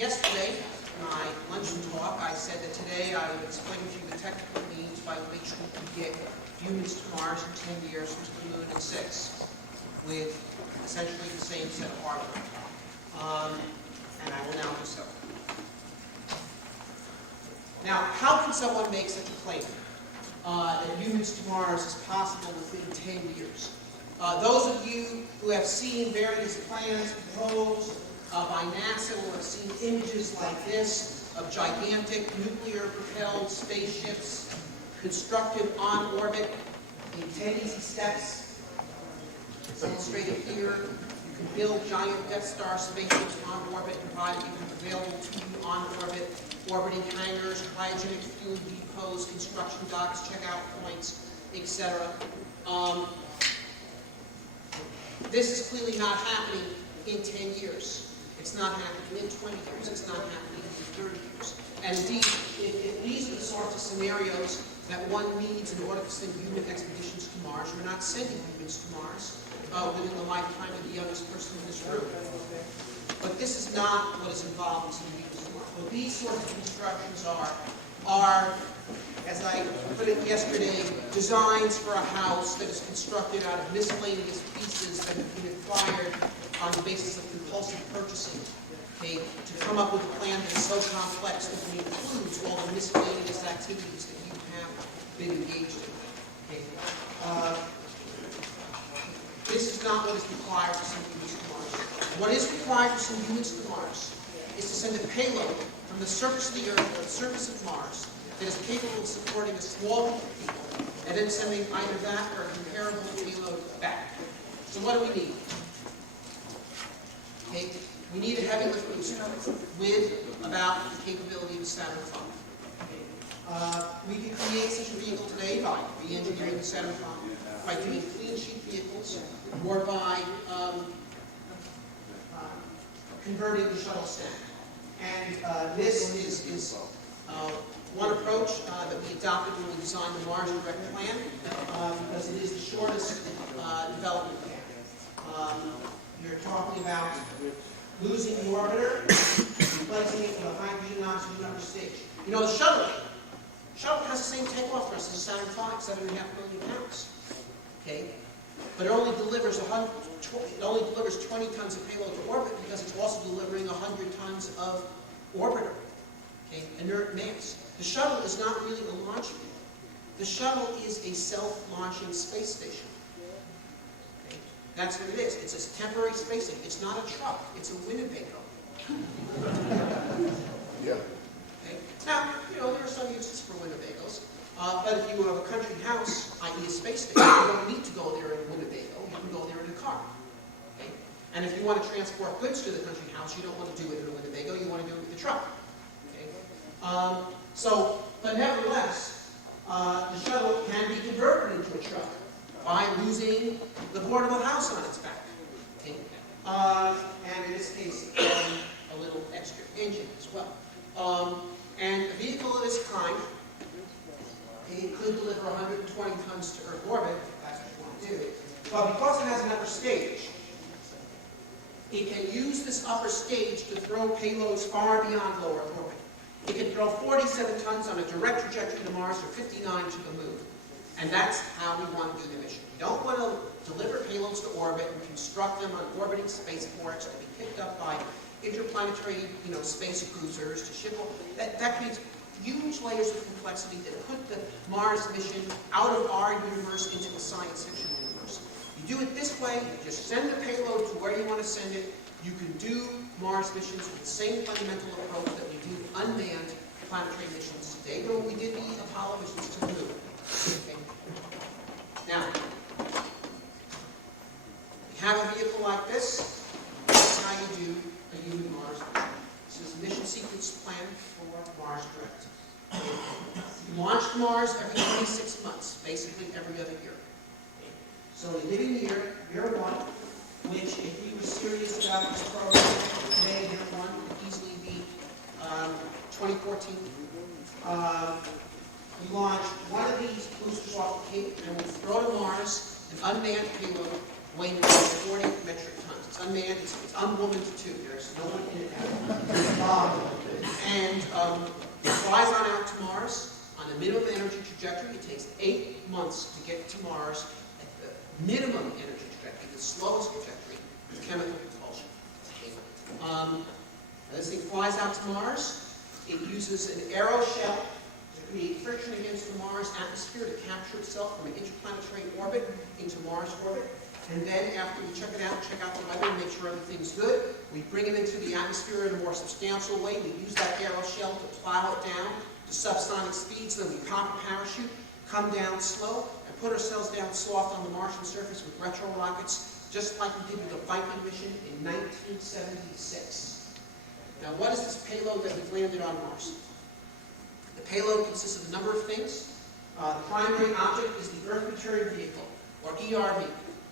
Yesterday, in my luncheon talk, I said that today I would explain to you the technical means by which we can get humans to Mars in 10 years, to the moon in 6, with essentially the same set of hardware. And I will now do so. Now, how can someone make such a claim that humans to Mars is possible within 10 years? Those of you who have seen various plans proposed by NASA will have seen images like this of gigantic nuclear-propelled spaceships constructed on orbit in 10 easy steps. It's illustrated here. You can build giant Death Star spaceships on orbit, provided you have available to you on orbit, orbiting hangars, cryogenic fuel depots, construction docks, checkout points, etc. This is clearly not happening in 10 years. It's not happening in 20 years. It's not happening in 30 years. And indeed, these are the sorts of scenarios that one needs in order to send human expeditions to Mars. We're not sending humans to Mars within the lifetime of the youngest person in this room. But this is not what is involved in sending humans to Mars. What these sorts of constructions are, as I put it yesterday, designs for a house that is constructed out of miscellaneous pieces that have been acquired on the basis of compulsive purchasing, okay, to come up with a plan that is so complex that it includes all the miscellaneous activities that you have been engaged in. Okay. This is not what is required to send humans to Mars. What is required to send humans to Mars is to send a payload from the surface of the Earth to the surface of Mars that is capable of supporting a small group of people, and then sending either that or a comparable payload back. So what do we need? Okay, we need a heavy lift booster with about the capability of a Saturn V. We can create such a vehicle today by re-engineering the Saturn V, by doing clean sheet vehicles, or by converting the shuttle stack. And this is one approach that we adopted when we designed the Mars Direct plan, because it is the shortest development path. You're talking about losing the orbiter, replacing it with a hydrogen oxygen upper stage. You know, the shuttle has the same takeoff thrust as a Saturn V, 7.5 million pounds. Okay, but it only delivers 20 tons of payload to orbit because it's also delivering 100 tons of orbiter. Okay, inert mass. The shuttle is not really a launch vehicle. The shuttle is a self-launching space station. Okay? That's what it is. It's a temporary space station. It's not a truck. It's a Winnebago. Yeah. Okay? Now, you know, there are some uses for Winnebagos, but if you have a country house, i.e. a space station, you don't need to go there in a Winnebago. You can go there in a car. Okay? And if you want to transport goods to the country house, you don't want to do it in a Winnebago. You want to do it with a truck. But nevertheless, the shuttle can be converted into a truck by losing the portable house on its back. Okay? And in this case, a little extra engine as well. And a vehicle of this kind, it could deliver 120 tons to Earth orbit, if that's what you want to do. But because it has an upper stage, it can use this upper stage to throw payloads far beyond low Earth orbit. It can throw 47 tons on a direct trajectory to Mars or 59 to the moon. And that's how we want to do the mission. We don't want to deliver payloads to orbit and construct them on orbiting spaceports to be picked up by interplanetary, space cruisers to ship. That creates huge layers of complexity that put the Mars mission out of our universe into the science fiction universe. You do it this way, you just send the payload to where you want to send it. You can do Mars missions with the same fundamental approach that we do unmanned planetary missions today, when we did the Apollo missions to the moon. Okay. Now, we have a vehicle like this. This is how you do a human Mars mission. This is a mission sequence plan for Mars Direct. You launch to Mars every 26 months, basically every other year. So we live in year one, which if we were serious about this program today, year one would easily be 2014. We launch one of these boosters off the Cape, and we throw to Mars an unmanned payload weighing about 40 metric tons. It's unmanned, it's unwomaned too. There's no one in it now. It flies on out to Mars on a minimum energy trajectory. It takes 8 months to get to Mars at the minimum energy trajectory, the slowest trajectory, with chemical propulsion. This thing flies out to Mars. It uses an aeroshell to create friction against the Mars atmosphere to capture itself from an interplanetary orbit into Mars orbit. And then after we check it out, check out the weather, make sure everything's good, we bring it into the atmosphere in a more substantial way. We use that aeroshell to plow it down to subsonic speeds. Then we pop a parachute, come down slow, and put ourselves down soft on the Martian surface with retro rockets, just like we did with the Viking mission in 1976. Now, what is this payload that we've landed on Mars? The payload consists of a number of things. The primary object is the Earth Return Vehicle, or ERV.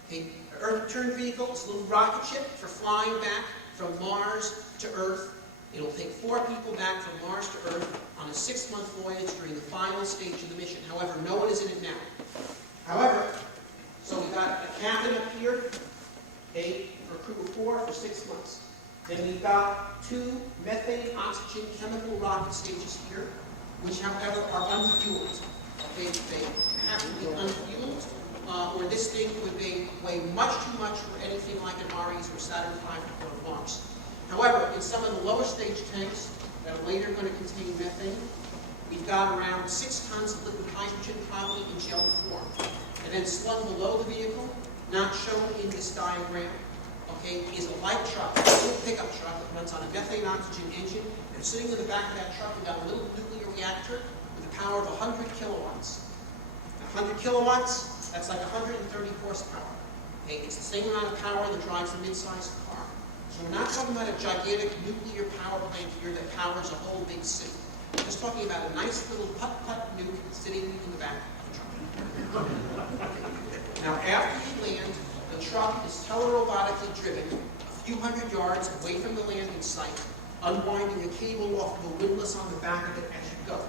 The Earth Return Vehicle is a little rocket ship for flying back from Mars to Earth. It'll take 4 people back from Mars to Earth on a 6-month voyage during the final stage of the mission. However, no one is in it now. However, so we've got a captain up here, for a crew of 4 for 6 months. Then we've got 2 methane oxygen chemical rocket stages here, which, however, are unfueled. They have to be unfueled, or this thing would weigh much too much for anything like an Ares or Saturn V to go to Mars. However, in some of the lower stage tanks that are later going to contain methane, we've got around 6 tons of liquid hydrogen, probably in gel form. And then slung below the vehicle, not shown in this diagram, is a light truck, a little pickup truck that runs on a methane oxygen engine. And sitting in the back of that truck, we've got a little nuclear reactor with a power of 100 kilowatts. 100 kilowatts, that's like 130 horsepower. It's the same amount of power that drives a mid-sized car. So we're not talking about a gigantic nuclear power plant here that powers a whole big city. We're just talking about a nice little putt-putt nuke sitting in the back of the truck. Now, after you land, the truck is telerobotically driven a few hundred yards away from the landing site, unwinding a cable off of a windlass on the back of it as you go.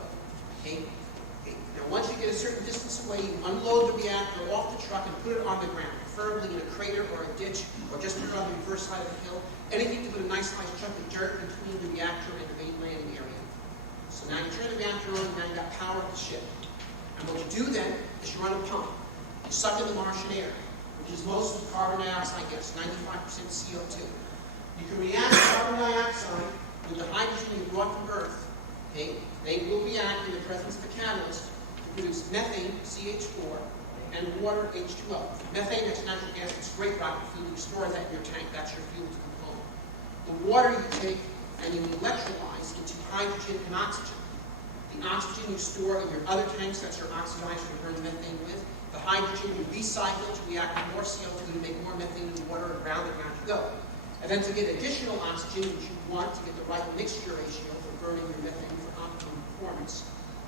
Now, once you get a certain distance away, you unload the reactor off the truck and put it on the ground, preferably in a crater or a ditch, or just put it on the reverse side of the hill. Anything to put a nice sized chunk of dirt between the reactor and the main landing area. So now you turn the reactor on, now you've got power to the ship. And what you do then is you run a pump. You suck in the Martian air, which is mostly carbon dioxide gas, 95% CO2. You can react carbon dioxide with the hydrogen you brought from Earth. They will react in the presence of a catalyst to produce methane, CH4, and water, H2O. Methane, that's natural gas, it's great rocket fuel. You store that in your tank, that's your fuel to component. The water you take and you electrolyze into hydrogen and oxygen. The oxygen you store in your other tanks, that's your oxidizer to burn the methane with. The hydrogen you recycle to react with more CO2 to make more methane in the water, and round and round you go. And then to get additional oxygen, which you want to get the right mixture ratio for burning your methane for optimum performance,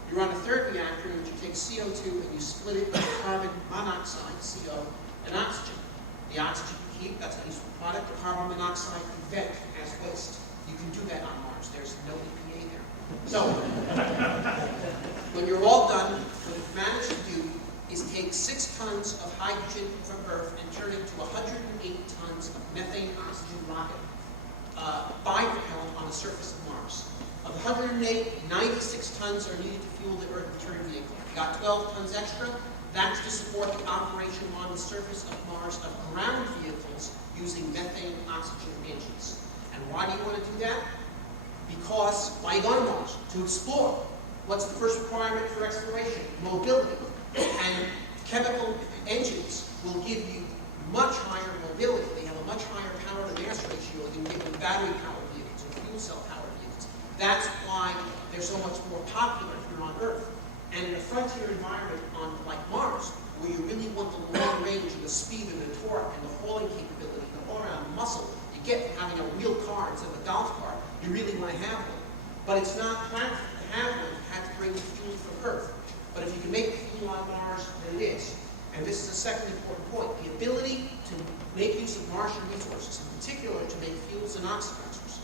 you run a third reactor in which you take CO2 and you split it into carbon monoxide, CO, and oxygen. The oxygen you keep, that's a useful product. The carbon monoxide you vent as waste. You can do that on Mars. There's no EPA there. So, when you're all done, what you've managed to do is take 6 tons of hydrogen from Earth and turn it to 108 tons of methane oxygen rocket bipropellant on the surface of Mars. Of the 108, 96 tons are needed to fuel the Earth Return Vehicle. You got 12 tons extra. That's to support the operation on the surface of Mars of ground vehicles using methane oxygen engines. And why do you want to do that? Because why are you going to Mars? To explore. What's the first requirement for exploration? Mobility. And chemical engines will give you much higher mobility. They have a much higher power to mass ratio than you get with battery-powered vehicles or fuel cell-powered vehicles. That's why they're so much more popular here on Earth. And in a frontier environment like Mars, where you really want the long range and the speed and the torque and the hauling capability, the all-around muscle you get from having a real car instead of a golf cart, you really want to have one. But it's not practical to have one. You have to bring the fuel from Earth. But if you can make fuel on Mars, then it is. And this is the second important point. The ability to make use of Martian resources, in particular to make fuels and oxidizers,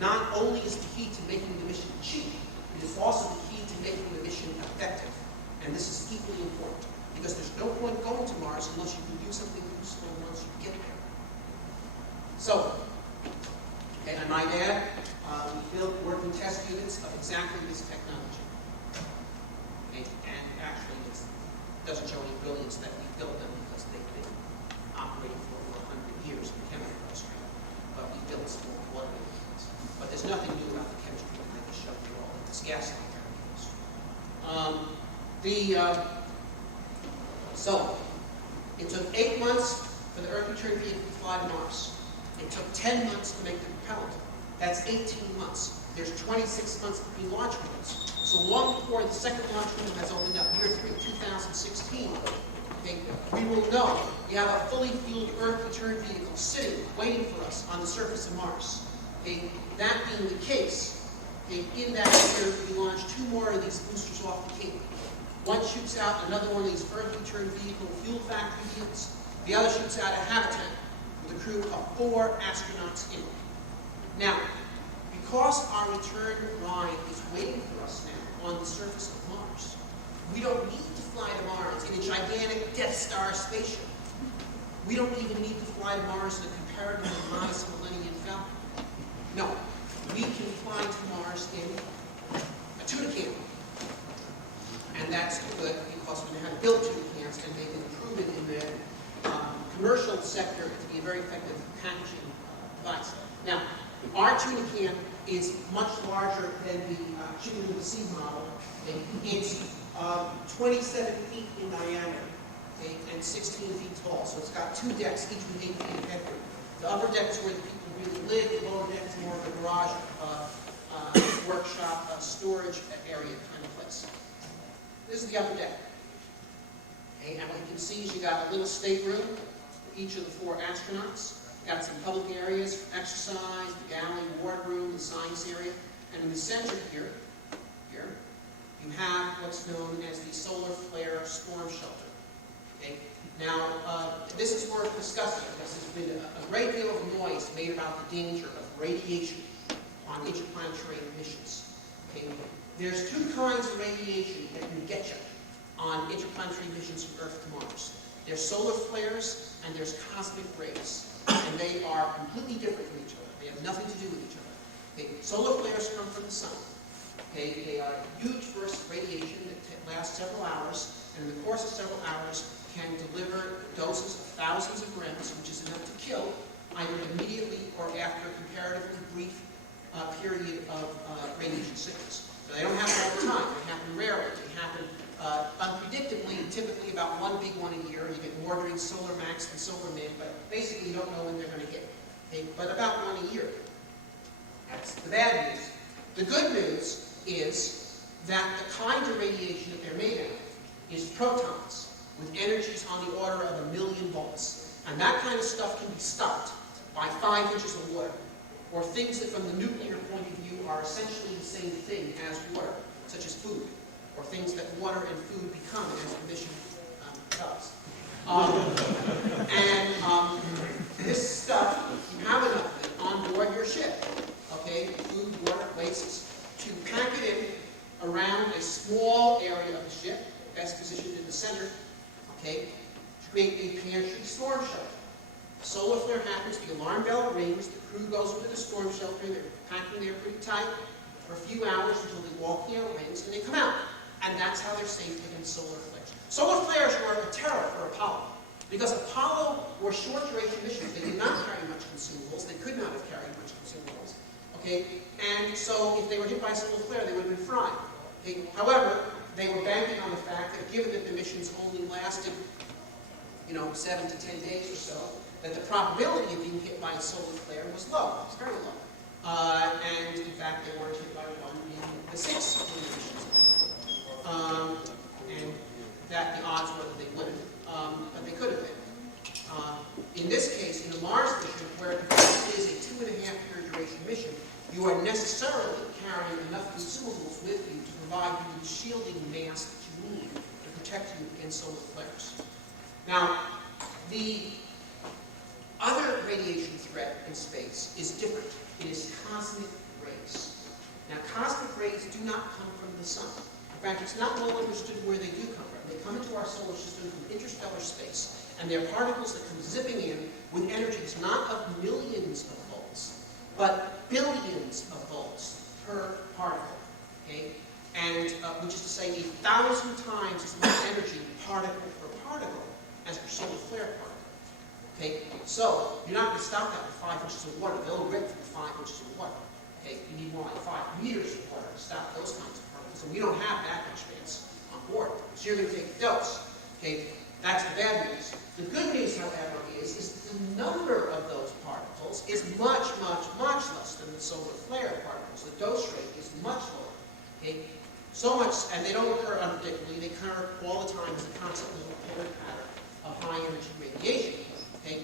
not only is the key to making the mission cheap, it is also the key to making the mission effective. And this is equally important, because there's no point going to Mars unless you can do something useful once So, and I might add, we built working test units of exactly this technology. Okay? And actually, it doesn't show any brilliance that we built them because they've been operating for over 100 years in the chemical industry. But we built small water units. But there's nothing new about the chemistry. I just showed you all that this gas line chemicals. So, it took 8 months for the Earth return vehicle to fly to Mars. It took 10 months to make the propellant. That's 18 months. There's 26 months between launch windows. So long before the second launch window has opened up, year 3, 2016, okay, we will know we have a fully fueled Earth return vehicle sitting, waiting for us on the surface of Mars. Okay, that being the case, okay, in that year, we launched 2 more of these boosters off the Cape. One shoots out another one of these Earth return vehicle fuel factory units. The other shoots out a habitat with a crew of 4 astronauts in it. Now, because our return ride is waiting for us now on the surface of Mars, we don't need to fly to Mars in a gigantic Death Star spaceship. We don't even need to fly to Mars in a comparatively modest Millennium Falcon. No, we can fly to Mars in a tuna can. And that's good because we know how to build tuna cans and they can prove it in the commercial sector to be a very effective packaging device. Now, our tuna can is much larger than the chicken with the seed model. It's 27 feet in diameter, okay, and 16 feet tall. So it's got 2 decks, each with 8 feet of headroom. The upper deck is where the people really live. The lower deck is more of a garage, workshop, storage area kind of place. This is the upper deck. Okay, and what you can see is you got a little stateroom for each of the 4 astronauts. Got some public areas for exercise, the galley, wardroom, the science area. And in the center here, you have what's known as the solar flare storm shelter. Okay? Now, this is worth discussing because there's been a great deal of noise made about the danger of radiation on interplanetary missions. Okay? There's 2 kinds of radiation that can get you on interplanetary missions from Earth to Mars. There's solar flares and there's cosmic rays. And they are completely different from each other. They have nothing to do with each other. Okay? Solar flares come from the sun. Okay? They are huge bursts of radiation that last several hours, and in the course of several hours can deliver doses of thousands of grams, which is enough to kill either immediately or after a comparatively brief period of radiation sickness. So they don't happen all the time. They happen rarely. They happen unpredictably, typically about 1 big one a year. You get more during Solar Max than Solar Min, but basically you don't know when they're going to hit. Okay? But about 1 a year. That's the bad news. The good news is that the kind of radiation that they're made out of is protons with energies on the order of 1,000,000 volts. And that kind of stuff can be stopped by 5 inches of water, or things that from the nuclear point of view are essentially the same thing as water, such as food, or things that water and food become as the mission does. This stuff, you have enough of it on board your ship, okay, food, water, wastes, to pack it in around a small area of the ship, best positioned in the center, okay, to create a pantry storm shelter. A solar flare happens, the alarm bell rings, the crew goes into the storm shelter, they're packing there pretty tight for a few hours until the walkie-out rings, and they come out. And that's how they're safe against solar flares. Solar flares were a terror for Apollo, because Apollo were short-duration missions. They did not carry much consumables. They could not have carried much consumables. Okay? And so if they were hit by a solar flare, they would have been fried. Okay? However, they were banking on the fact that given that the missions only lasted, 7 to 10 days or so, that the probability of being hit by a solar flare was low. It was very low. And in fact, they weren't hit by one in the 6 missions. And that the odds were that they wouldn't, but they could have been. In this case, in a Mars mission, where it is a 2.5-year duration mission, you are necessarily carrying enough consumables with you to provide you with the shielding mass that you need to protect you against solar flares. Now, the other radiation threat in space is different. It is cosmic rays. Now, cosmic rays do not come from the sun. In fact, it's not well understood where they do come from. They come into our solar system from interstellar space. and they're particles that come zipping in with energies not of millions of volts, but billions of volts per particle, okay? And which is to say 1,000 times as much energy particle per particle as per solar flare particle. Okay, so you're not going to stop that with 5 inches of water. They'll rip through 5 inches of water. Okay, you need more like 5 meters of water to stop those kinds of particles. And we don't have that much space on board. So you're going to take the dose. Okay, that's the bad news. The good news, however, is the number of those particles is much, much, much less than the solar flare particles. The dose rate is much lower. Okay, so much, and they don't occur unpredictably. They occur all the time as a constant little paired pattern of high energy radiation. Okay,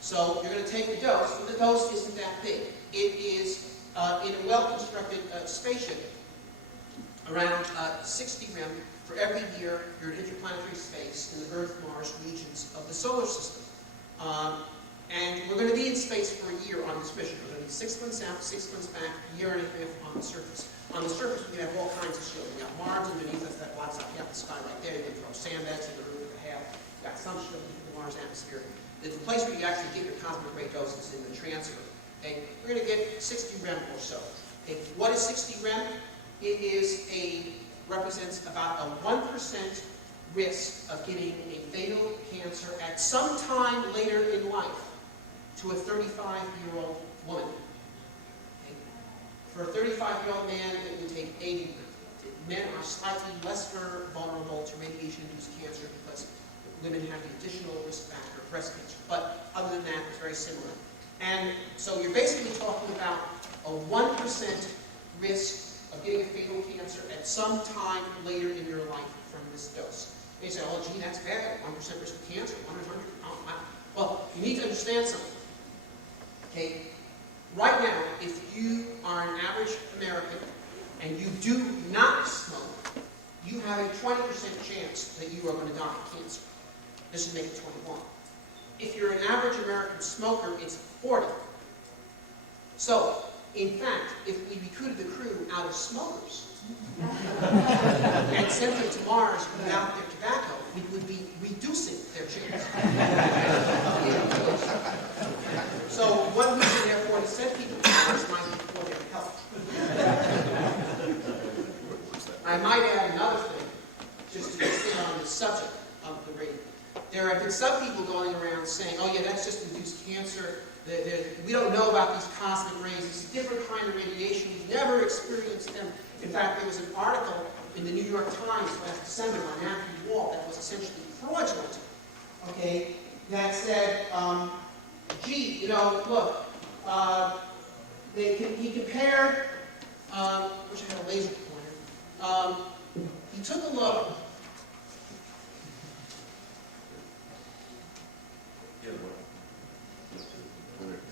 so you're going to take the dose, and the dose isn't that big. It is in a well-constructed spaceship around 60 rem for every year you're in interplanetary space in the Earth-Mars regions of the solar system. And we're going to be in space for a year on this mission. We're going to be 6 months out, 6 months back, a year and a half on the surface. On the surface, we have all kinds of shit. We got Mars underneath us that blocks out half the sky right there. You can throw sandbags in the roof of half. You got some shit into the Mars atmosphere. The place where you actually get your cosmic ray dose is in the transfer. Okay? We're going to get 60 rem or so. Okay? What is 60 rem? It represents about a 1% risk of getting a fatal cancer at some time later in life to a 35-year-old woman. Okay? For a 35-year-old man, it would take 80 rem. Men are slightly less vulnerable to radiation-induced cancer because women have the additional risk factor of breast cancer. But other than that, it's very similar. And so you're basically talking about a 1% risk of getting a fatal cancer at some time later in your life from this dose. And you say, oh, gee, that's bad. 1% risk of cancer, 100. Well, you need to understand something. Okay? Right now, if you are an average American and you do not smoke, you have a 20% chance that you are going to die of cancer. This would make it 21. If you're an average American smoker, it's 40. So, in fact, if we recruited the crew out of smokers and sent them to Mars without their tobacco, we would be reducing their chance. So, one reason, therefore, to send people to Mars might be for their health. I might add another thing, just to stay on the subject of the radiation. There have been some people going around saying, oh yeah, that's just induced cancer. We don't know about these cosmic rays. It's a different kind of radiation. We've never experienced them. In fact, there was an article in the New York Times last December by Matthew Wall that was essentially fraudulent, okay, that said, gee, you know, look, he compared, wish I had a laser pointer, he took a look.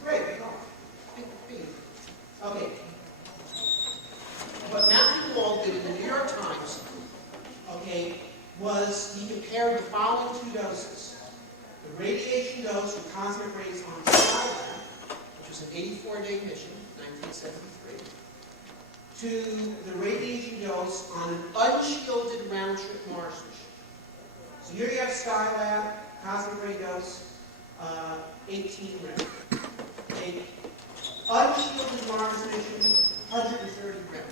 Great. Okay. What Matthew Wall did in the New York Times, okay, was he compared the following two doses. The radiation dose with cosmic rays on Skylab, which was an 84-day mission, 1973, to the radiation dose on an unshielded round-trip Mars mission. So here you have Skylab, cosmic ray dose, 18 rem. A unshielded Mars mission, 130 rem.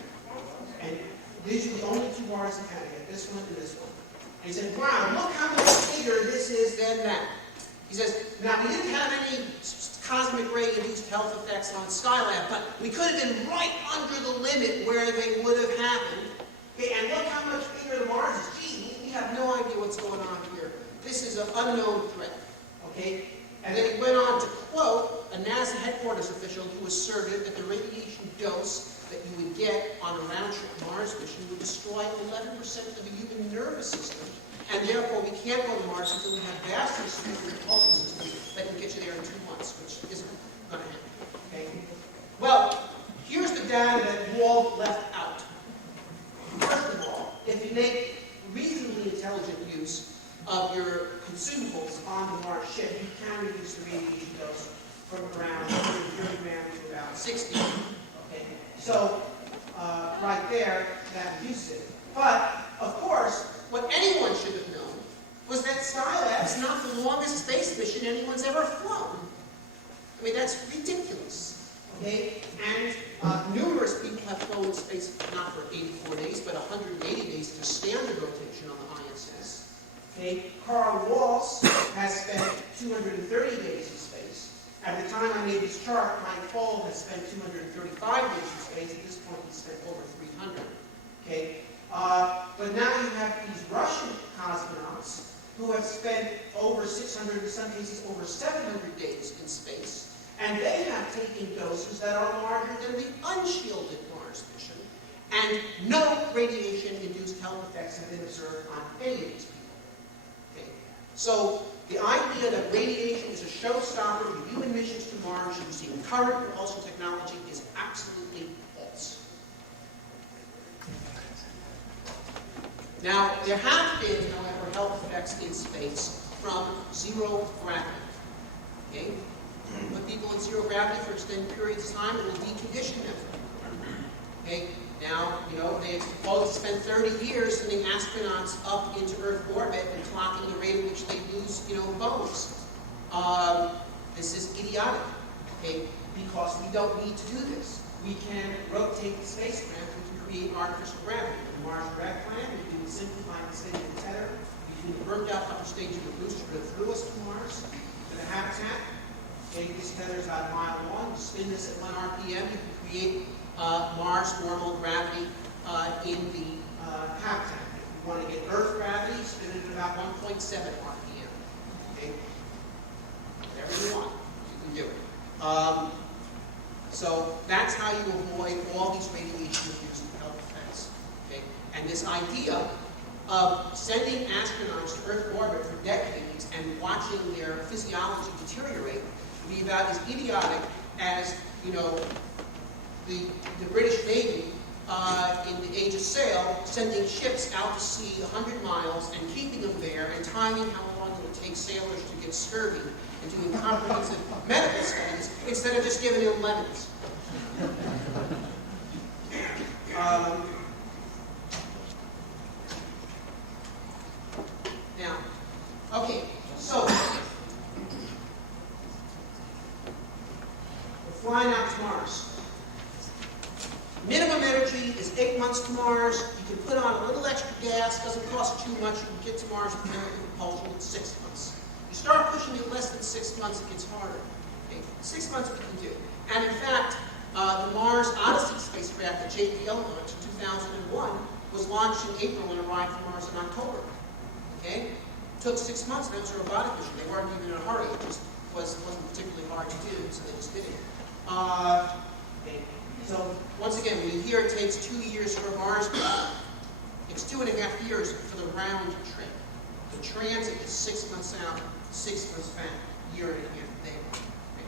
And these are the only two Mars that had it, this one and this one. And he said, wow, look how much bigger this is than that. He says, now we didn't have any cosmic ray-induced health effects on Skylab, but we could have been right under the limit where they would have happened. Okay, and look how much bigger the Mars is. Gee, we have no idea what's going on here. This is an unknown threat. Okay? And then he went on to quote a NASA headquarters official who asserted that the radiation dose that you would get on a round-trip Mars mission would destroy 11% of the human nervous system, and therefore we can't go to Mars until we have vastly superior propulsion systems that can get you there in 2 months, which isn't going to happen. Okay? Well, here's the data that Wall left out. First of all, if you make reasonably intelligent use of your consumables on the Mars ship, you can reduce the radiation dose from around 30 grams to about 60. Okay, so right there, that reduces it. But of course, what anyone should have known was that Skylab That's not the longest space mission anyone's ever flown. I mean, that's ridiculous. Okay? And numerous people have flown space not for 84 days, but 180 days to standard rotation on the ISS. Okay? Carl Walsh has spent 230 days in space. At the time I made this chart, Mike Paul has spent 235 days in space. At this point, he's spent over 300. Okay? But now you have these Russian cosmonauts who have spent over 600, in some cases over 700 days in space. And they have taken doses that are larger than the unshielded Mars mission. And no radiation-induced health effects have been observed on any of these people. Okay. So the idea that radiation is a showstopper for human missions to Mars using current propulsion technology is absolutely false. Now, there have been, however, health effects in space from zero gravity. Okay? Put people in zero gravity for extended periods of time, it will decondition them. Okay? Now, they supposed to spend 30 years sending astronauts up into Earth orbit and clocking the rate at which they lose, bones. This is idiotic, okay? Because we don't need to do this. We can rotate the spacecraft and we can create artificial gravity. In the Mars Direct plan, we can simplify the state of the tether. We can work out upper stage of the booster that flew us to Mars, to the habitat. Okay, this tether is about a mile long. You spin this at 1 RPM, you can create Mars normal gravity in the habitat. If you want to get Earth gravity, spin it at about 1.7 RPM. Okay? Whatever you want, you can do it. So that's how you avoid all these radiation-induced health effects. Okay? And this idea of sending astronauts to Earth orbit for decades and watching their physiology deteriorate to be about as idiotic as, the British Navy in the Age of Sail, sending ships out to sea 100 miles and keeping them there and timing how long it would take sailors to get scurvy and doing comprehensive medical studies instead of just giving them lemons. Now, okay, so we're flying out to Mars. Minimum energy is 8 months to Mars. You can put on a little extra gas, doesn't cost too much. You can get to Mars with mechanical propulsion in 6 months. You start pushing it less than 6 months, it gets harder. Okay? 6 months we can do. And in fact, the Mars Odyssey spacecraft that JPL launched in 2001 was launched in April and arrived from Mars in October. Okay? It took 6 months, and it was a robotic mission. They weren't even in a hurry. It just wasn't particularly hard to do, so they just did it. Okay. So, once again, when you hear it takes 2 years for a Mars mission, it's 2.5 years for the round trip. The transit is 6 months out, 6 months back, year and a half there. Okay.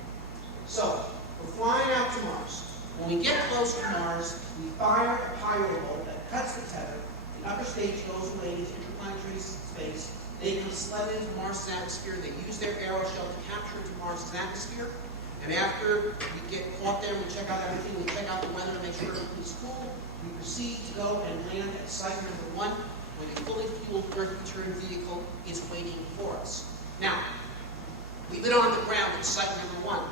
So, we're flying out to Mars. When we get close to Mars, we fire a pyro bolt that cuts the tether. The upper stage goes away into interplanetary space. They come sledding into Mars' atmosphere. They use their aeroshell to capture into Mars' atmosphere. And after we get caught there, we check out everything, we check out the weather to make sure everything's cool, we proceed to go and land at site number 1, where the fully fueled Earth return vehicle is waiting for us. Now, we've been on the ground at site number 1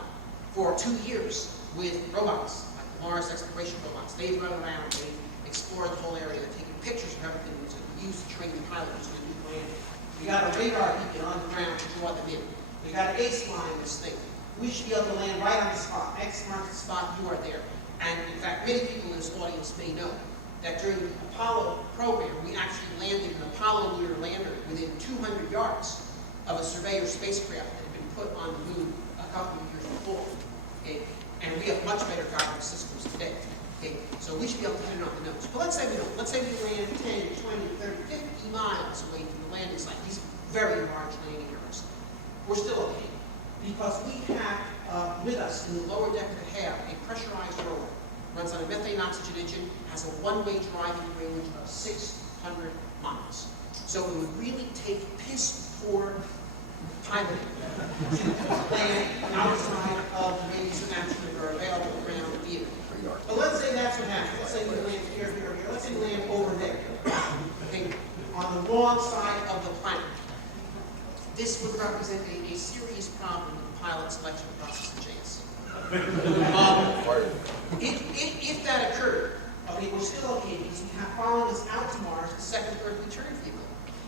for 2 years with robots, like the Mars exploration robots. They've run around, they've explored the whole area, they've taken pictures of everything which we used to train the pilot who's going to do the landing. We got a radar beacon on the ground to draw them in. We got an ace line in this thing. We should be able to land right on the spot. X marks the spot, you are there. And in fact, many people in this audience may know that during the Apollo program, we actually landed an Apollo lunar lander within 200 yards of a surveyor spacecraft that had been put on the moon a couple of years before. Okay? And we have much better guidance systems today. Okay? So we should be able to hit it on the nose. But let's say we don't. Let's say we land 10, 20, 30, 50 miles away from the landing site. These very large landing areas. We're still okay. Because we have with us in the lower deck of the hab a pressurized rover, runs on a methane oxygen engine, has a one-way driving range of 600 miles. So it would really take piss poor piloting to land outside of the radius of action that are available around the vehicle. But let's say that's what happens. Let's say we land here. Let's say we land over there, okay, on the wrong side of the planet. this would represent a serious problem with the pilot selection process in JS. If that occurred, okay, we're still okay because we have following us out to Mars, the second Earth return vehicle.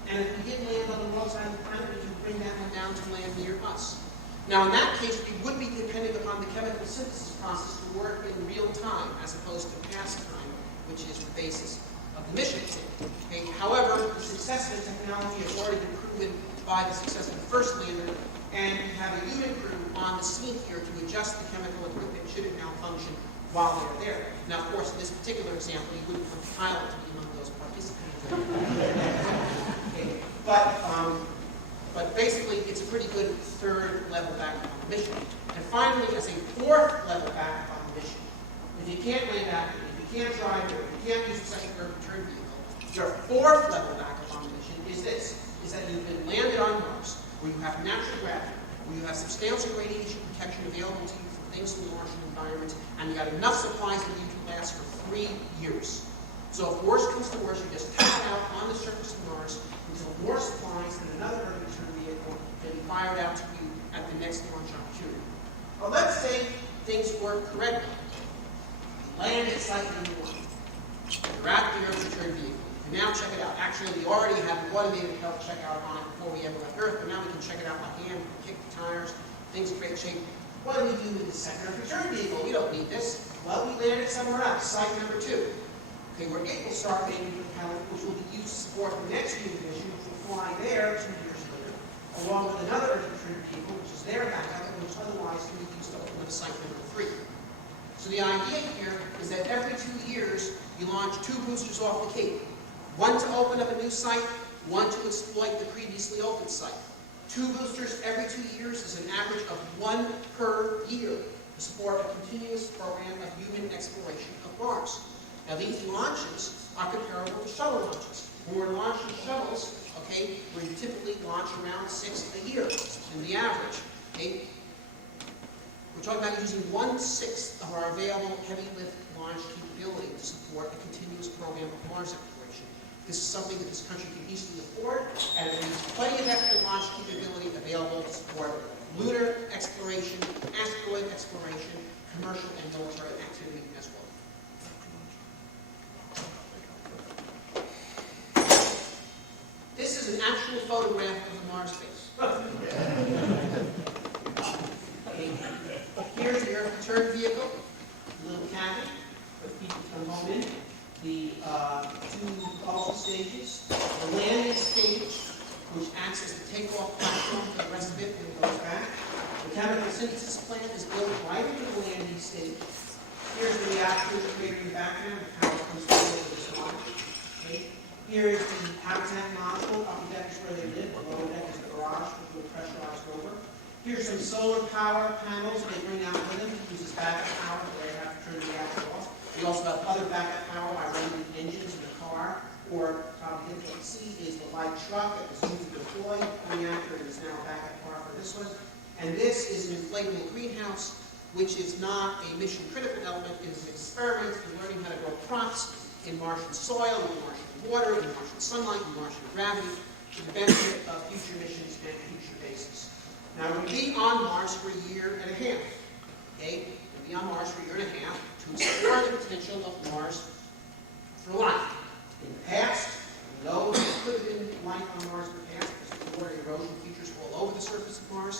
And if we did land on the wrong side of the planet, we could bring that one down to land near us. Now, in that case, we would be dependent upon the chemical synthesis process to work in real time, as opposed to past time, which is the basis of the mission. Okay? However, the success of the technology has already been proven by the success of the first lander, and we have a human crew on the scene here to adjust the chemical equipment should it malfunction while they're there. Now, of course, in this particular example, you wouldn't want the pilot to be among those participants. Okay. But basically, it's a pretty good third level backup on the mission. And finally, as a fourth level backup on the mission, if you can't land accurately, if you can't drive it, if you can't use the second Earth return vehicle, your fourth level backup on the mission is this, is that you've been landed on Mars, where you have natural gravity, where you have substantial radiation protection available to you from things in the Martian environment, and you got enough supplies that you can last for 3 years. So if worse comes to worse, you just tap it out on the surface of Mars until more supplies and another Earth return vehicle can be fired out to you at the next launch opportunity. Well, let's say things work correctly. You land at site number 1. You're at the Earth return vehicle. You can now check it out. Actually, we already have automated health checkout on it before we ever left Earth, but now we can check it out by hand. We can kick the tires. Things are great shape. What do we do with the second Earth return vehicle? We don't need this. Well, we landed somewhere else, site number 2. Okay, where it will start making the propellant, which will be used to support the next human mission, which will fly there 2 years later, along with another Earth return vehicle, which is their backup, and which otherwise can be used to open up site number 3. So the idea here is that every 2 years, you launch 2 boosters off the Cape. One to open up a new site, one to exploit the previously opened site. 2 boosters every 2 years is an average of 1 per year to support a continuous program of human exploration of Mars. Now, these launches are comparable to shuttle launches. When we're launching shuttles, okay, we typically launch around 6 a year in the average. Okay? We're talking about using 1/6 of our available heavy lift launch capability to support a continuous program of Mars exploration. This is something that this country can easily afford, and it leaves plenty of extra launch capability available to support lunar exploration, asteroid exploration, commercial and military activity as well. This is an actual photograph of the Mars base. Okay. Here's the Earth return vehicle, a little cabin for people to come home in. The 2 propulsion stages, the landing stage, which acts as the takeoff platform for the rest of it when it goes back. The chemical synthesis plant is built right into the landing stage. Here's the reactor crater in the background, the power comes forward to this launch. Okay. Here's the habitat module. Upper deck is where they live. The lower deck is the garage, which will pressurize over. Here's some solar power panels they bring out with them to use as backup power if they have to turn the reactor off. We also have other backup power by running the engines in the car, or probably what you see is the light truck that was used to deploy the reactor and is now a backup power for this one. And this is an inflatable greenhouse, which is not a mission-critical element. It is an experiment in learning how to grow crops in Martian soil, in Martian water, in Martian sunlight, in Martian gravity, to the benefit of future missions and future bases. Now, we'll be on Mars for a year and a half. Okay? We'll be on Mars for a year and a half to explore the potential of Mars for life. In the past, we know there could have been life on Mars in the past because water erosion features all over the surface of Mars.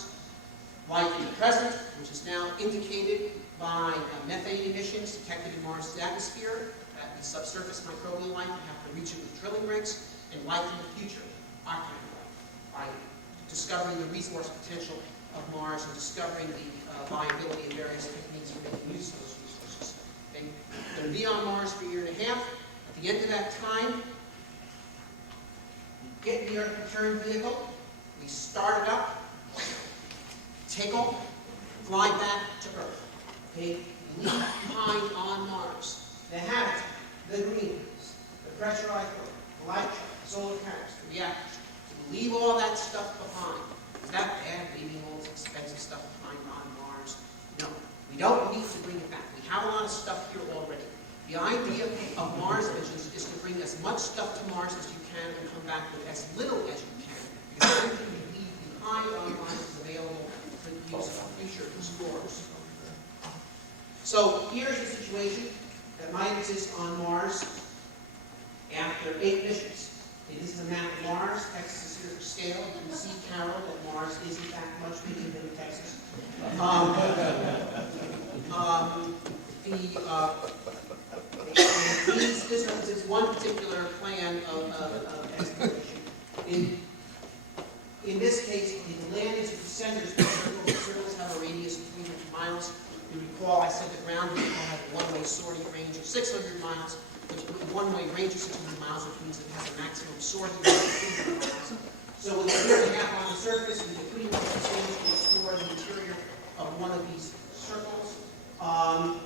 Life in the present, which is now indicated by methane emissions detected in Mars' atmosphere, that the subsurface microbial life would have to reach it with drilling rigs, and life in the future, our kind of life, by discovering the resource potential of Mars and discovering the viability of various techniques for making use of those resources. Okay? We're going to be on Mars for a year and a half. At the end of that time, we get in the Earth return vehicle, we start it up, take off, fly back to Earth. Okay? Leave behind on Mars the habitat, the greenhouse, the pressurized water, the light truck, the solar panels, the reactors. We leave all that stuff behind. Is that bad, leaving all this expensive stuff behind on Mars? No. We don't need to bring it back. We have a lot of stuff here already. The idea of Mars missions is to bring as much stuff to Mars as you can and come back with as little as you can. Because everything you leave So here's the situation that might exist on Mars after 8 missions. Okay, this is a map of Mars. Texas is here for scale. You can see, Carol, that Mars is in fact much bigger than Texas. This is one particular plan of exploration. In this case, the land is the centers of the circle. The circles have a radius of 300 miles. You recall I said the ground vehicle has a one-way sorting range of 600 miles, which one-way range of 600 miles, which means it has a maximum sorting range of 300 miles. So with a year and a half on the surface, we can pretty much substantially explore the interior of one of these circles. But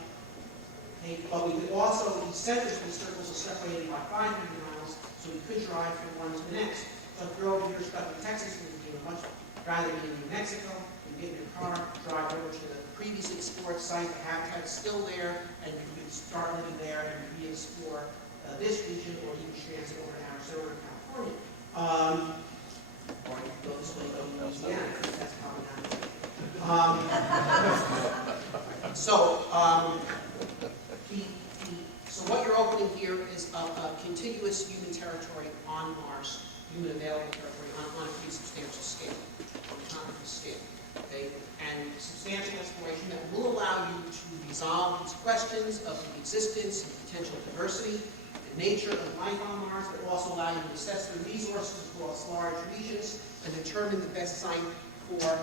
we could also, the centers of the circles are separated by 500 miles, so we could drive from one to the next. So if you're over here stuck in Texas, we would much rather be in New Mexico. You get in your car, drive over to the previously explored site, the habitat's still there, and you can start living there and re-explore this region, or you can transit over to Arizona or California. Or you can go this way, go to Louisiana, because that's probably not the way. So what you're opening here is a contiguous human territory on Mars, human available territory on a pretty substantial scale, on a continental scale. Okay? And substantial exploration that will allow you to resolve these questions of the existence and potential diversity, the nature of life on Mars, but also allow you to assess the resources across large regions and determine the best site for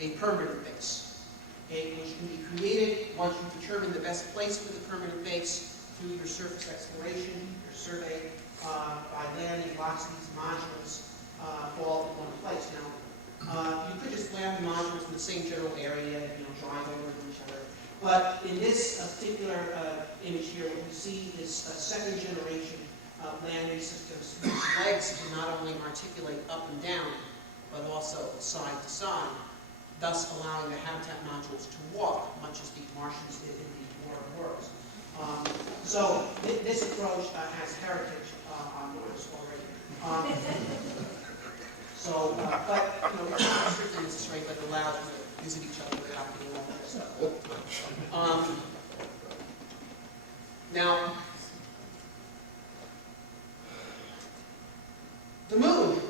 a permanent base, okay, which can be created once you determine the best place for the permanent base through your surface exploration, your survey, by landing lots of these modules all in one place. Now, you could just land the modules in the same general area, drive over to each other. But in this particular image here, what you see is a second generation landing systems whose legs can not only articulate up and down, but also side to side, thus allowing the habitat modules to walk, much as the Martians did in the War of Worlds. So this approach has heritage on Mars already. But it's not strictly necessary, but it allows you to visit each other without being all that stuff all the time. Now, the moon,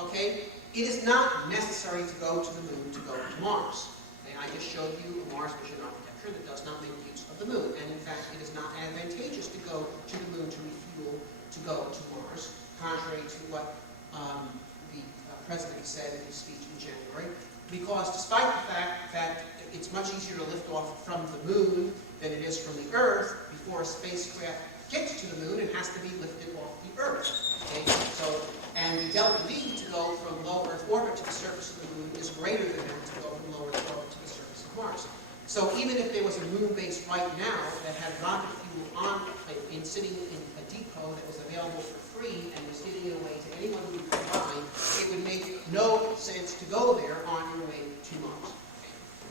okay? It is not necessary to go to the moon to go to Mars. Okay? I just showed you a Mars mission architecture that does not make use of the moon. And in fact, it is not advantageous to go to the moon to refuel to go to Mars, contrary to what the President said in his speech in January. Because despite the fact that it's much easier to lift off from the moon than it is from the Earth, before a spacecraft gets to the moon, it has to be lifted off the Earth. Okay? And the delta V to go from low Earth orbit to the surface of the moon is greater than that to go from low Earth orbit to the surface of Mars. So even if there was a moon base right now that had rocket fuel sitting in a depot that was available for free and was giving it away to anyone who could buy, it would make no sense to go there on your way to Mars.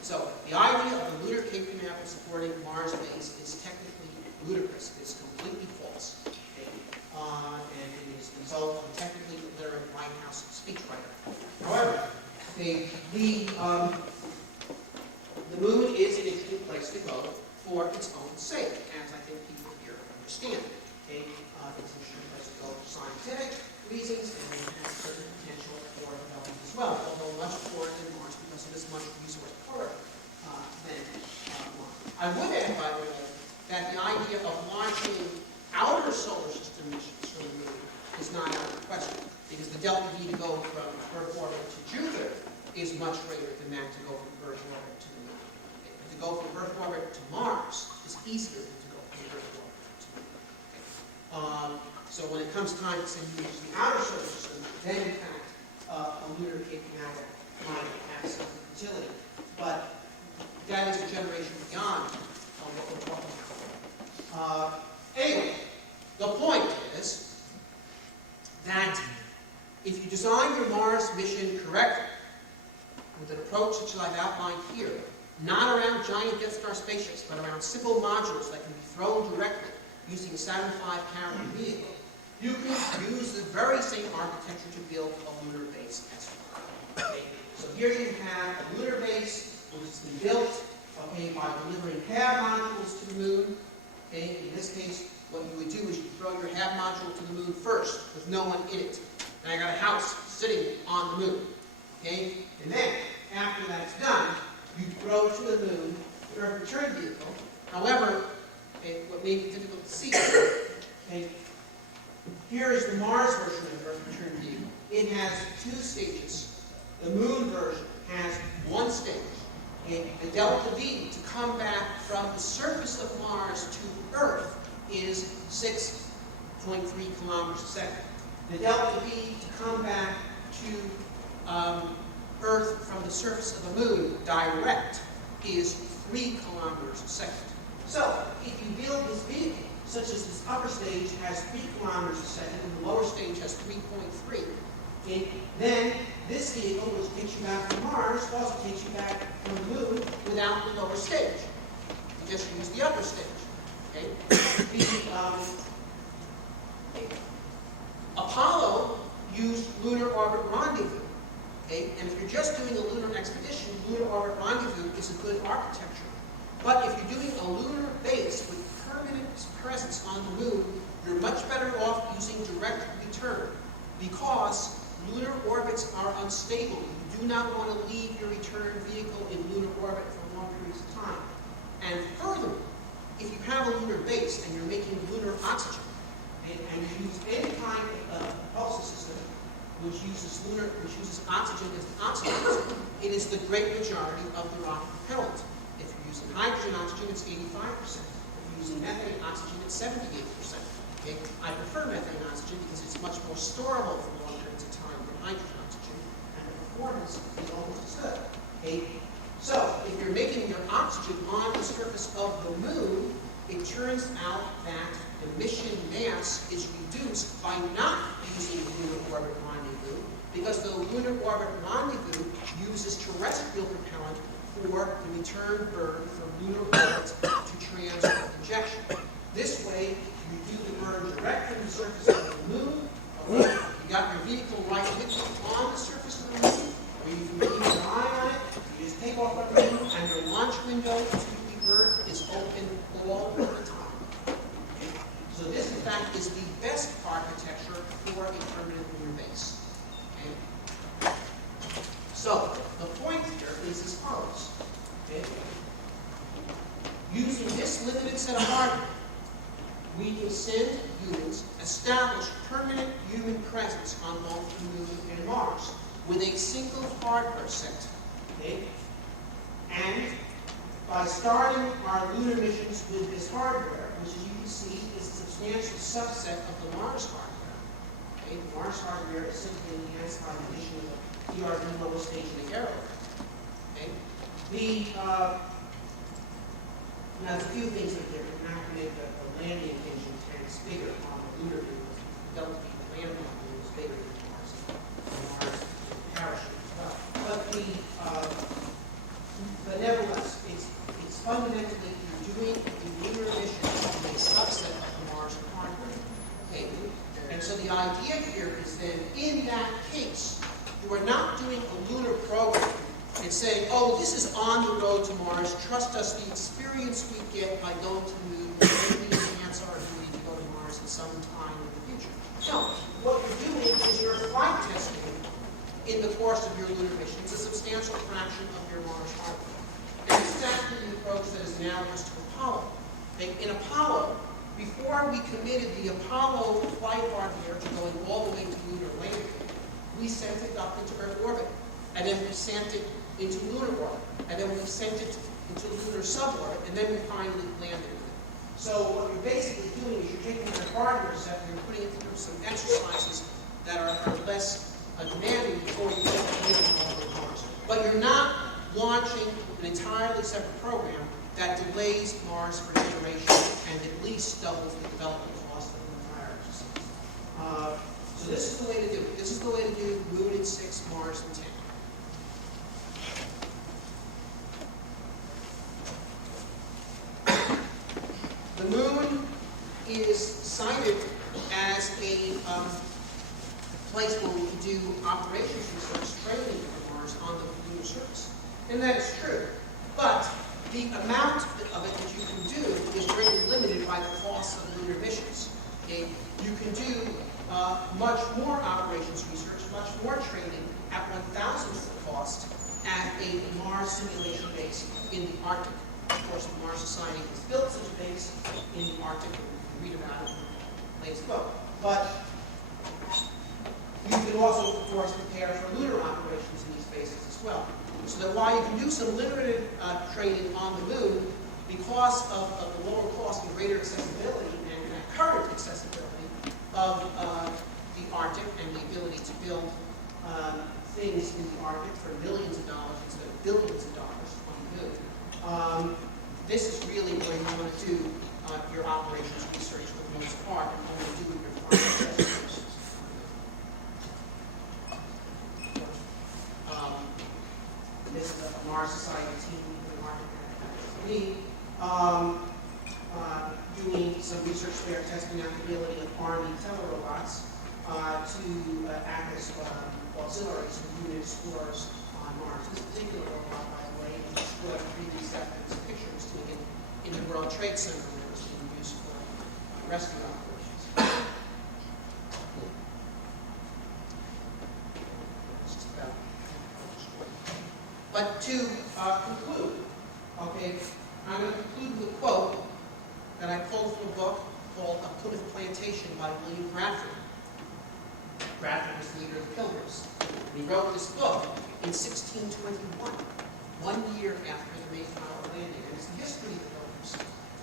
So the idea of the lunar Cape Canaveral supporting Mars base is technically ludicrous. It's completely false. Okay? And it is the result of a technically illiterate White House speechwriter. However, the moon is an interesting place to go for its own sake, as I think people here understand. Okay? It's an interesting place to go for scientific reasons, and it has certain potential for development as well, although much poorer than Mars because it is much resource poorer than Mars. I would add, by the way, that the idea of launching outer solar system missions from the moon is not out of the question, because the delta V to go from Earth orbit to Jupiter is much greater than that to go from Earth orbit to the moon. To go from Earth orbit to Mars is easier than to go from Earth orbit to the moon. So when it comes time to say you use the outer solar system, then in fact a lunar Cape Canaveral might have some utility. But that is a generation beyond what we're talking about. Anyway, the point is that if you design your Mars mission correctly, with an approach such as I've outlined here, not around giant Death Star spaceships, but around simple modules that can be thrown directly using a Saturn V carrier vehicle, you can use the very same architecture to build a lunar base as well. Okay? So here you have a lunar base which has been built okay, by delivering HAB modules to the moon. Okay, in this case, what you would do is you throw your HAB module to the moon first, with no one in it. And I got a house sitting on the moon. Okay, and then after that's done, you throw to the moon the Earth return vehicle. However, okay, what may be difficult to see, okay, here is the Mars version of the Earth return vehicle. It has 2 stages. The moon version has 1 stage. Okay, the delta V to come back from the surface of Mars to Earth is 6.3 kilometers a second. The delta V to come back to Earth from the surface of the moon direct is 3 kilometers a second. So, if you build this vehicle, such as this upper stage has 3 kilometers a second and the lower stage has 3.3, okay, then this vehicle, which takes you back from Mars, also takes you back from the moon without the lower stage. You just use the upper stage. Okay? Apollo used lunar orbit rendezvous. Okay? And if you're just doing a lunar expedition, lunar orbit rendezvous is a good architecture. But if you're doing a lunar base with permanent presence on the moon, you're much better off using direct return, because lunar orbits are unstable. You do not want to leave your return vehicle in lunar orbit for long periods of time. And furthermore, if you have a lunar base and you're making lunar oxygen, and you use any kind of propulsion system which uses oxygen as the oxidizer, it is the great majority of the rocket propellant. If you're using hydrogen oxygen, it's 85%. If you're using methane oxygen, it's 78%. Okay? I prefer methane oxygen because it's much more storable for long periods of time than hydrogen oxygen, and the performance is almost as good. Okay? So, if you're making your oxygen on the surface of the moon, it turns out that the mission mass is reduced by not using lunar orbit rendezvous, because the lunar orbit rendezvous uses terrestrial propellant for the return burn from lunar orbit to transit injection. This way, you do the burn direct from the surface of the moon. Okay? You got your vehicle right with you on the surface of the moon, or you can keep your eye on it. You just take off from the moon, and your launch window to the Earth is open all the time. Okay? So this, in fact, is the best architecture for a permanent lunar base. Okay? So the point here is as follows. Okay? Using this limited set of hardware, we can send humans, establish permanent human presence on both the moon and Mars with a single hardware set. Okay? And by starting our lunar missions with this hardware, which as you can see is a substantial subset of the Mars hardware. Okay? The Mars hardware is simply enhanced by the addition of the PRV lower stage and the aero. Okay? Now, there's a few things that are different. We're not going to make the landing engine tanks bigger on the lunar vehicles. The landing module is bigger than Mars. Mars parachute as well. But nevertheless, it's fundamentally you're doing the lunar mission in a subset of the Mars hardware. Okay? And so the idea here is then, in that case, you are not doing a lunar program and saying, oh, this is on the road to Mars, trust us, the experience we get by going to the moon will greatly enhance our ability to go to Mars at some time in the future. No, what you're doing is you're flight testing in the course of your lunar mission. It's a substantial fraction of your Mars hardware. And this is actually the approach that is analogous to Apollo. Okay? In Apollo, before we committed the Apollo flight hardware to going all the way to lunar landing, we sent it up into Earth orbit. And then we sent it into lunar orbit. And then we sent it into lunar suborbit. And then we finally landed with it. So what you're basically doing is you're taking your hardware set and you're putting it through some exercises that are less demanding before you get to Mars. But you're not launching an entirely separate program that delays Mars for generations and at least doubles the development cost of the entire exercise. So this is the way to do it. This is the way to do Moon in 6, Mars in 10. The moon is cited as a place where we can do operations research training for Mars on the lunar surface. And that is true. But The amount of it that you can do is greatly limited by the cost of lunar missions. Okay? You can do much more operations research, much more training at 1,000th the cost at a Mars simulation base in the Arctic. Of course, the Mars Society has built such a base in the Arctic, and you can read about it in Lane's book. But you can also, of course, prepare for lunar operations in these bases as well. So that while you can do some limited training on the moon, because of the lower cost and greater accessibility and current accessibility of the Arctic and the ability to build things in the Arctic for millions of dollars instead of billions of dollars on the moon, this is really where you want to do your operations research for the most part, and only do your final investigations. This is a Mars Society team in the Arctic doing some research there, testing out the ability of Army telerobots to act as auxiliaries for human explorers on Mars. This particular robot, by the way, is what 3D evidence pictures taken in the World Trade Center where it was being used for rescue operations. But to conclude, okay, I'm going to conclude with a quote that I pulled from a book called A Plymouth Plantation by William Bradford. Bradford was the leader of the Pilgrims. And he wrote this book in 1621, 1 year after the Mayflower landing. And it's the history of the Pilgrims.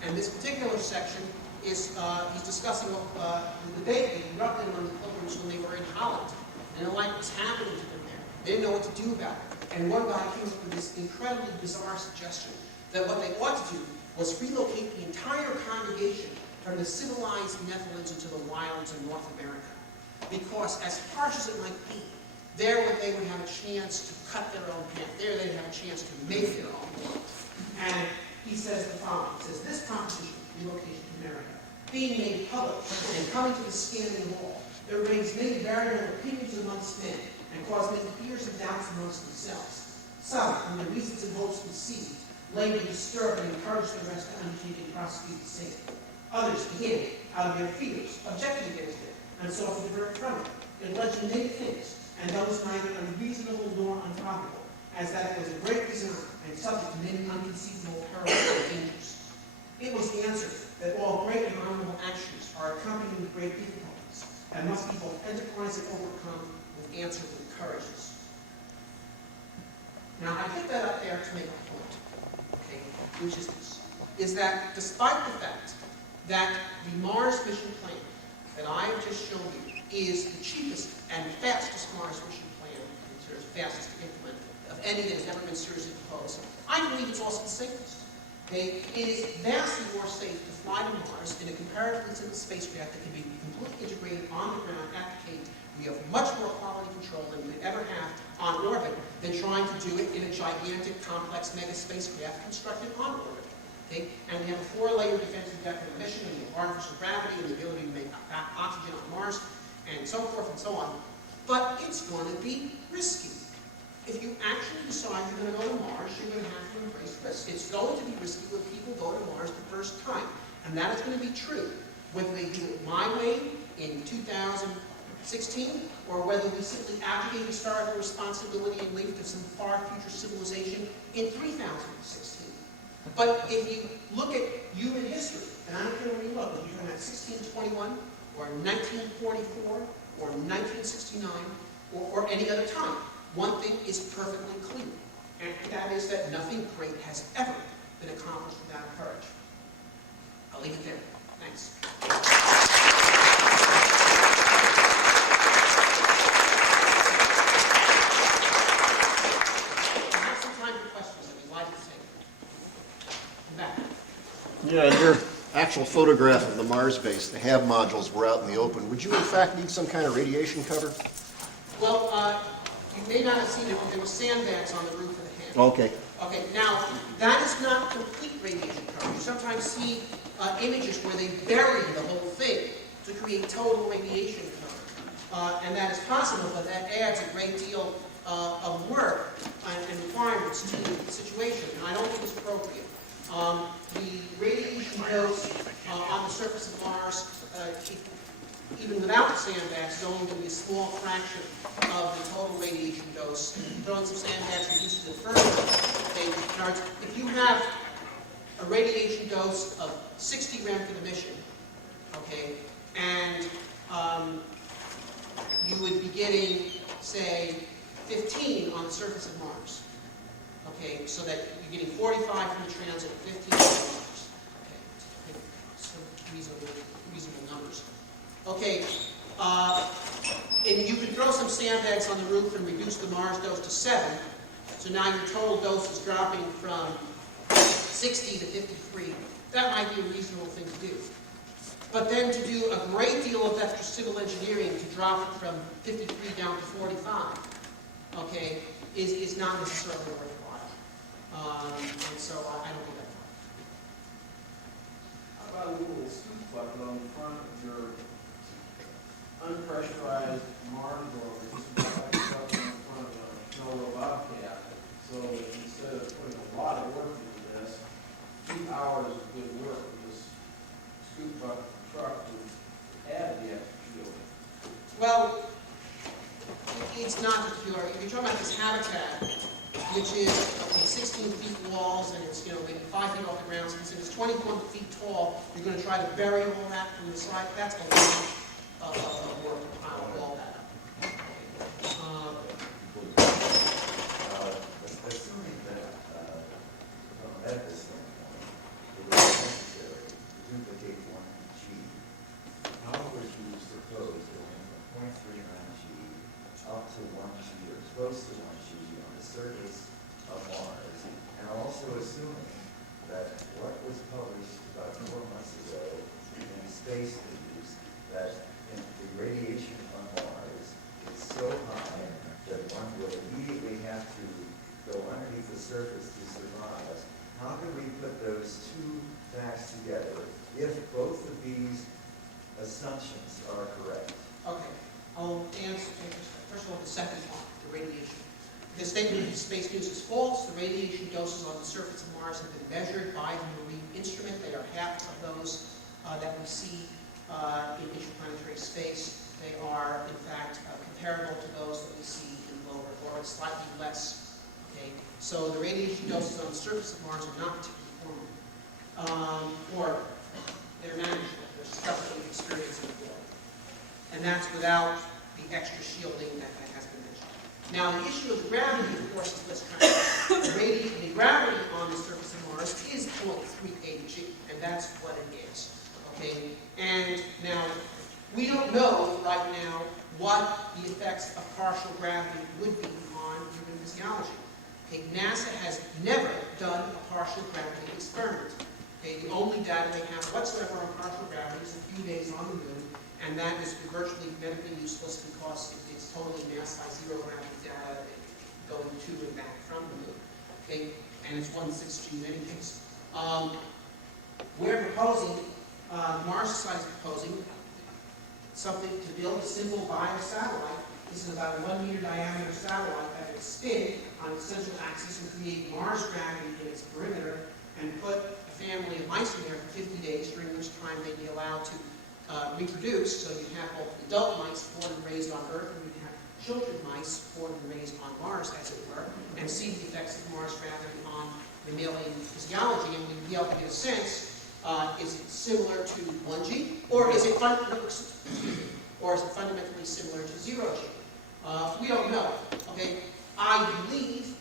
And this particular section is, he's discussing the debate that erupted among the Pilgrims when they were in Holland. And like what was happening to them there. They didn't know what to do about it. And one guy came up with this incredibly bizarre suggestion that what they ought to do was relocate the entire congregation from the civilized Netherlands into the wilds of North America. Because as harsh as it might be, there they would have a chance to cut their own path. There they'd have a chance to make their own world. And he says the following. He says, this proposition, relocation to America, being made public and coming to the scanning of all, there raised many variable opinions amongst men, and caused many fears and doubts amongst themselves. Some, when their reasons and hopes conceived, later disturbed and encouraged the rest to undertake and prosecute the same. Others, again, out of their fears, objected against it, and sought to divert from it. It alleged many things, and those neither unreasonable nor unprobable, as that it was a great design, and subject to many unconceivable perils and dangers. It was the answer that all great and honorable actions are accompanied with great difficulties, and must be both enterprised and overcome with answerable courages. Now, I put that up there to make a point, okay, which is this, is that despite the fact that the Mars mission plan that I have just shown you is the cheapest and fastest Mars mission plan, and fastest to implement, of any that has ever been seriously proposed, I believe it's also the safest. Okay? It is vastly more safe to fly to Mars in a comparatively simple spacecraft that can be completely integrated on the ground at the Cape. We have much more quality control than we could ever have on orbit than trying to do it in a gigantic, complex mega spacecraft constructed on orbit. Okay? And we have a 4-layer defensive declaration mission, and we have artificial gravity, and the ability to make oxygen on Mars, and so forth and so on. But it's going to be risky. If you actually decide you're going to go to Mars, you're going to have to embrace risk. It's going to be risky when people go to Mars the first time. And that is going to be true, whether they do it my way in 2016, or whether we simply abdicate historical responsibility and leave it to some far future civilization in 3016. But if you look at human history, and I don't care where you look, if you're at 1621, or 1944, or 1969, or any other time, one thing is perfectly clear, and that is that nothing great has ever been accomplished without courage. I'll leave it there. Thanks. I have some time for questions that we'd like to take. Come back. Yeah, your actual photograph of the Mars base, the HAB modules were out in the open. Would you in fact need some kind of radiation cover? Well, you may not have seen it, but there were sandbags on the roof of the HAB. Okay. Okay, now, that is not complete radiation cover. You sometimes see images where they bury the whole thing to create total radiation cover. And that is possible, but that adds a great deal of work and requirements to the situation, and I don't think it's appropriate. The radiation dose on the surface of Mars, even without the sandbags, is only going to be a small fraction of the total radiation dose. Throwing some sandbags reduces it further. Okay, in other words, if you have a radiation dose of 60 rem for the mission, okay, and you would be getting, say, 15 on the surface of Mars. Okay, so that you're getting 45 from the transit, 15 from Mars. Okay, so reasonable numbers. Okay, and you could throw some sandbags on the roof and reduce the Mars dose to 7. So now your total dose is dropping from 60 to 53. That might be a reasonable thing to do. But then to do a great deal of extra civil engineering to drop it from 53 down to 45, okay, is not necessarily worthwhile. And so I don't think that's right. How about a little scoop bucket on the front of your unpressurized Mars rover, just a bucket on the front of a snow bobcat, so that instead of putting a lot of work into this, 2 hours of good work with this scoop bucket truck would add the extra fuel? Well, it's not the cure. If you're talking about this habitat, which is 16 feet walls and it's maybe 5 feet off the ground, so if it's 21 feet tall, you're going to try to bury all that from the side. That's a lot of work to pile all that up. Assuming that, from a medical standpoint, it was necessary to duplicate 1G, how would you propose going from 0.39 G up to 1G or close to 1G on the surface of Mars, and also assuming that what was published about 4 months ago in Space News, that the radiation on Mars is so high that one will immediately have to go underneath the surface to survive. How can we put those two facts together if both of these assumptions are correct? Okay, I'll answer first of all the second part, the radiation. The statement in Space News is false. The radiation doses on the surface of Mars have been measured by the marine instrument. They are half of those that we see in interplanetary space. They are, in fact, comparable to those that we see in lower orbit, slightly less. Okay, so the radiation doses on the surface of Mars are not particularly formal, or they're manageable. They're stuff that we've experienced before, and that's without the extra shielding that has been mentioned. Now, the issue of the gravity, of course, is what's trying to the gravity on the surface of Mars is 0.38 G, and that's what it is. Okay, and now we don't know right now what the effects of partial gravity would be on human physiology. Okay, NASA has never done a partial gravity experiment. Okay, the only data they have whatsoever on partial gravity is a few days on the moon, and that is virtually medically useless because it's totally masked by zero gravity data going to and back from the moon. Okay, and it's 1/6 G in any case. We're proposing, Mars Society is proposing something to build a simple biosatellite. This is about a 1 meter diameter satellite that would spin on its central axis and create Mars gravity in its perimeter and put a family of mice in there for 50 days, during which time they'd be allowed to reproduce. So you'd have both adult mice born and raised on Earth, and you'd have children mice born and raised on Mars, as it were, and see the effects of Mars gravity on mammalian physiology, and we'd be able to get a sense, is it similar to 1G, or is it fundamentally similar to 0G? We don't know. Okay, I believe,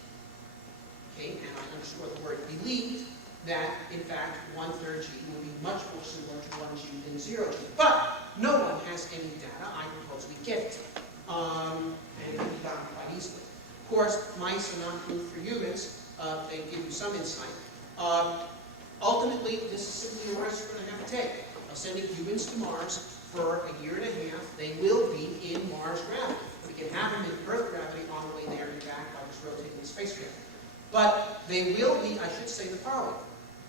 okay, and I underscore the word believe, that in fact 1/3 G will be much more similar to 1G than 0G. But no one has any data. I propose we get it, and it can be done quite easily. Of course, mice are not food for humans. They give you some insight. Ultimately, this is simply a risk we're going to have to take of sending humans to Mars for a year and a half. They will be in Mars gravity. We can have them in Earth gravity on the way there and back by just rotating the spacecraft. But they will be, I should say the following.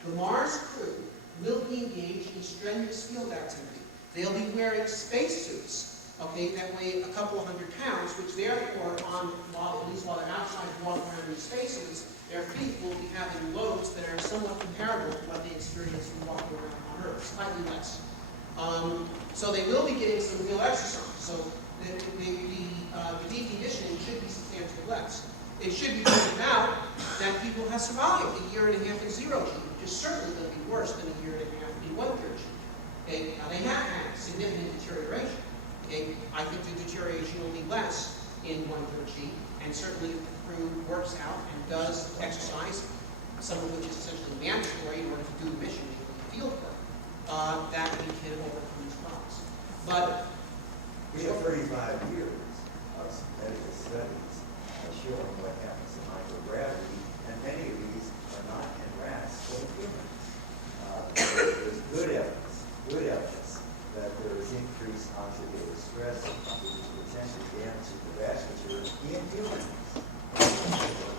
The Mars crew will be engaged in strenuous field activity. They'll be wearing spacesuits, okay, that weigh a couple of 100 pounds, which therefore, at least while they're outside walking around in spacesuits, their fleet will be having loads that are somewhat comparable to what they experience from walking around on Earth, slightly less. So they will be getting some real exercise. So the deconditioning should be substantially less. It should be pointed out that people have survived a year and a half in zero G, which is certainly going to be worse than a year and a half in 1/3 G. Okay? Now they have had significant deterioration. Okay? I think the deterioration will be less in 1/3 G, and certainly if the crew works out and does exercise, some of which is essentially mandatory in order to do the mission, field work, that we can overcome these problems. But We have 35 years of medical studies showing what happens in microgravity, and many of these are not in rats, but in humans. There's good evidence that there is increased oxidative stress, which is potentially damages the vasculature in humans.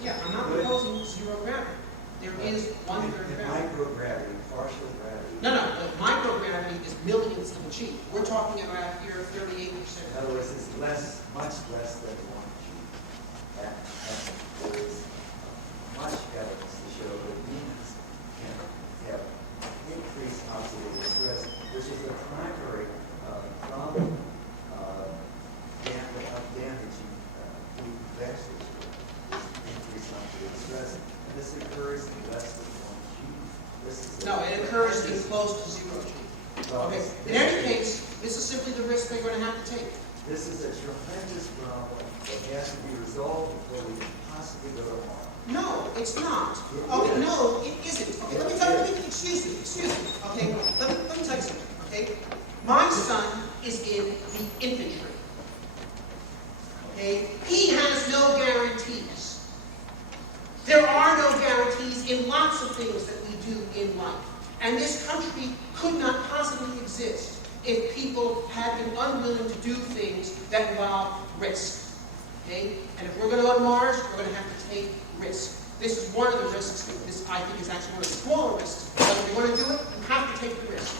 yeah, I'm not proposing zero gravity. There is 1/3 In gravity. microgravity, partial gravity. No, but microgravity is millions of a G. We're talking about here 38%. In other words, it's less, much less than 1 G. And there is much evidence to show that humans can have increased oxidative stress, which is the primary problem damaging the vasculature, increased oxidative stress. And this occurs in less than 1 G. This is No, it occurs in close to zero G. Okay. In any case, this is simply the risk they're going to have to take. This is a tremendous problem that has to be resolved before we can possibly go to Mars. No, it's not. It Okay, is. no, it isn't. Okay, let me, excuse me. Okay, let me tell you something. Okay, my son is in the infantry. Okay, he has no guarantees. There are no guarantees in lots of things that we do in life. And this country could not possibly exist if people had been unwilling to do things that involve risk. Okay? And if we're going to go to Mars, we're going to have to take risk. This is one of the risks. This, I think, is actually one of the smaller risks. But if you're going to do it, you have to take the risk.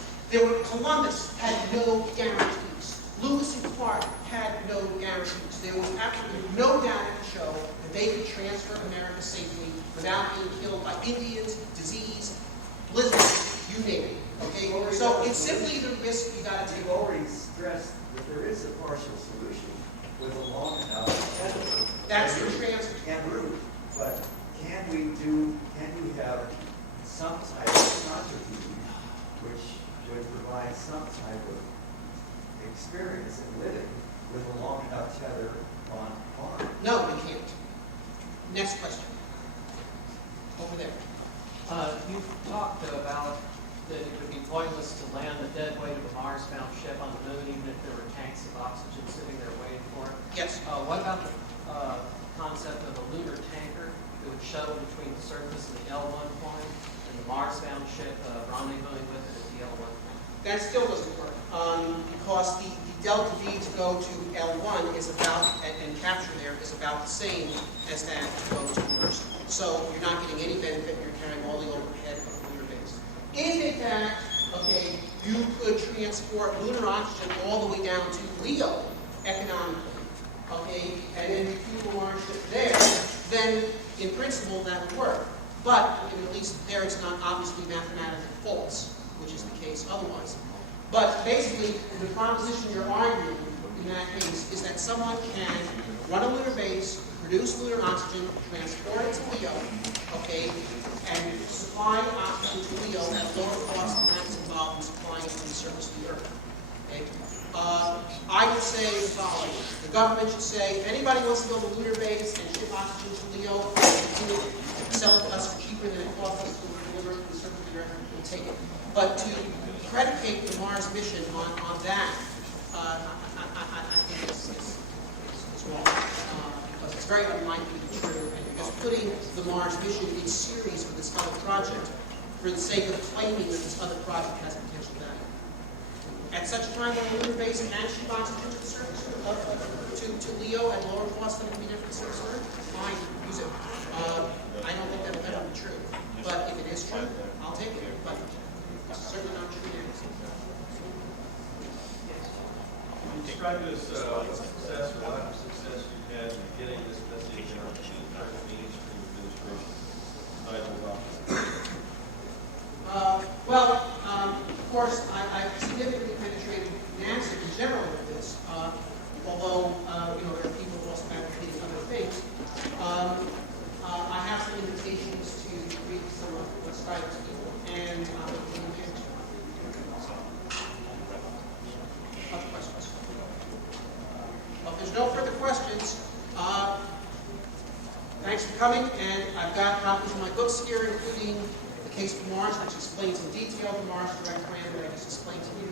Columbus had no guarantees. Lewis and Clark had no guarantees. There was absolutely no data to show that they could transfer America safely without being killed by Indians, disease, blizzards, you name it. Okay? So it's simply the risk you got to take. You've already stressed that there is a partial solution with a long enough tether. That's the transfer. And route. But can we have some type of contribution which would provide some type of experience in living with a long enough tether on Mars? No, we can't. Next question. Over there. You talked about that it would be pointless to land the dead weight of a Mars-bound ship on the moon, even if there were tanks of oxygen sitting there waiting for it. Yes. What about the concept of a lunar tanker that would shuttle between the surface of the L1 point and the Mars-bound ship rendezvousing with it at the L1 point? That still doesn't work because the delta V to go to L1 is about, and capture there is about the same as that to go to Mars. So you're not getting any benefit, you're carrying all the overhead of the lunar base. If in fact, okay, you could transport lunar oxygen all the way down to Leo economically, okay, and then fuel a Mars ship there, then in principle that would work. But at least there it's not obviously mathematically false, which is the case otherwise. But basically, the proposition you're arguing in that case is that someone can run a lunar base, produce lunar oxygen, transport it to Leo, okay, and supply oxygen to Leo at lower cost than that's involved in supplying it from the surface of the Earth. Okay? I would say the following. The government should say, if anybody wants to go to the lunar base and ship oxygen to Leo, sell it to us for cheaper than it costs us to deliver it to the surface of the Earth, we'll take it. But to predicate the Mars mission on that, I think is wrong. Because it's very unlikely to be true. And because putting the Mars mission in series with this other project for the sake of claiming that this other project has potential value. At such a time when the lunar base and ship oxygen to the surface to Leo at lower cost than it would be there for the surface of Earth, fine, use it. I don't think that will ever be true. But if it is true, I'll take it. But it's certainly not true now. Can you describe this success or lack of success you've had in getting this message out to the mainstream administration? coming, and I've got copies of my books here, including The Case of Mars, which explains in detail the Mars direct plan that I just explained to you,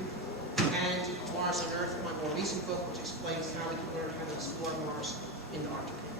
and Mars on Earth, my more recent book, which explains how we can learn how to explore Mars in the Arctic.